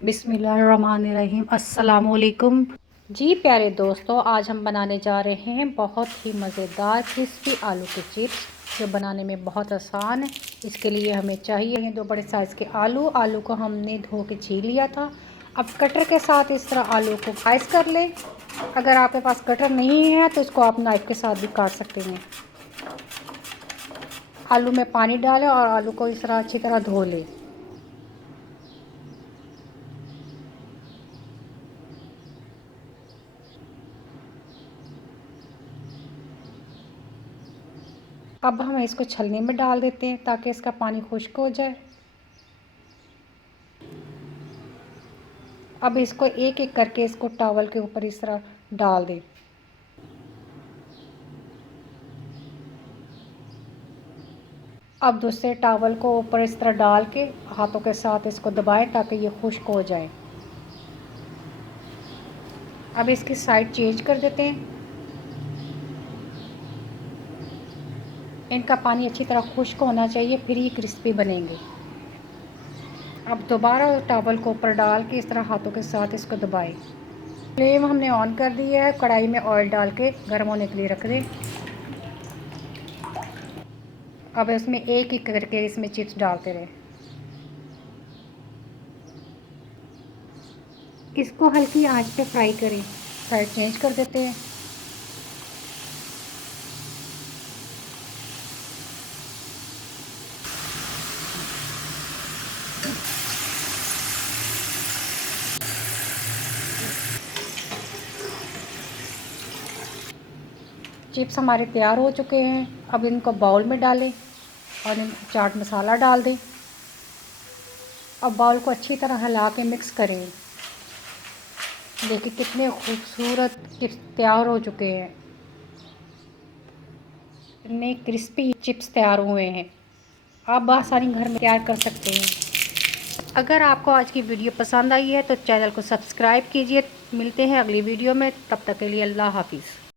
बिस्मिल्लाहिर्रहमानिर्रहीम। अस्सलामुअलैकुम। जी प्यारे दोस्तों, आज हम बनाने जा रहे हैं बहुत ही मज़ेदार क्रिस्पी आलू के चिप्स, जो बनाने में बहुत आसान है। इसके लिए हमें चाहिए 2 बड़े साइज़ के आलू को हमने धो के छील लिया था। अब कटर के साथ इस तरह आलू को स्लाइस कर लें। अगर आपके पास कटर नहीं है तो इसको आप नाइफ़ के साथ भी काट सकते हैं। आलू में पानी डालें और आलू को इस तरह अच्छी तरह धो लें। अब हम इसको छलनी में डाल देते हैं ताकि इसका पानी खुश्क हो जाए। अब इसको एक एक करके इसको टॉवल के ऊपर इस तरह डाल दें। अब दूसरे टॉवल को ऊपर इस तरह डाल के हाथों के साथ इसको दबाएं ताकि ये खुश्क हो जाए। अब इसकी साइड चेंज कर देते हैं। इनका पानी अच्छी तरह खुश्क होना चाहिए, फिर ये क्रिस्पी बनेंगे। अब दोबारा टॉवल को ऊपर डाल के इस तरह हाथों के साथ इसको दबाएं। फ्लेम हमने ऑन कर दी है। कढ़ाई में ऑयल डाल के गर्म होने के लिए रख दें। अब इसमें एक एक करके इसमें चिप्स डालते रहें। इसको हल्की आंच पे फ्राई करें। साइड चेंज कर देते हैं। चिप्स हमारे तैयार हो चुके हैं। अब इनको बाउल में डालें और इन चाट मसाला डाल दें। अब बाउल को अच्छी तरह हिला के मिक्स करें। देखिए कितने खूबसूरत चिप्स तैयार हो चुके हैं। इतने क्रिस्पी चिप्स तैयार हुए हैं। आप बआसानी घर में तैयार कर सकते हैं। अगर आपको आज की वीडियो पसंद आई है तो चैनल को सब्सक्राइब कीजिए। मिलते हैं अगली वीडियो में, तब तक के लिए अल्लाह हाफिज़।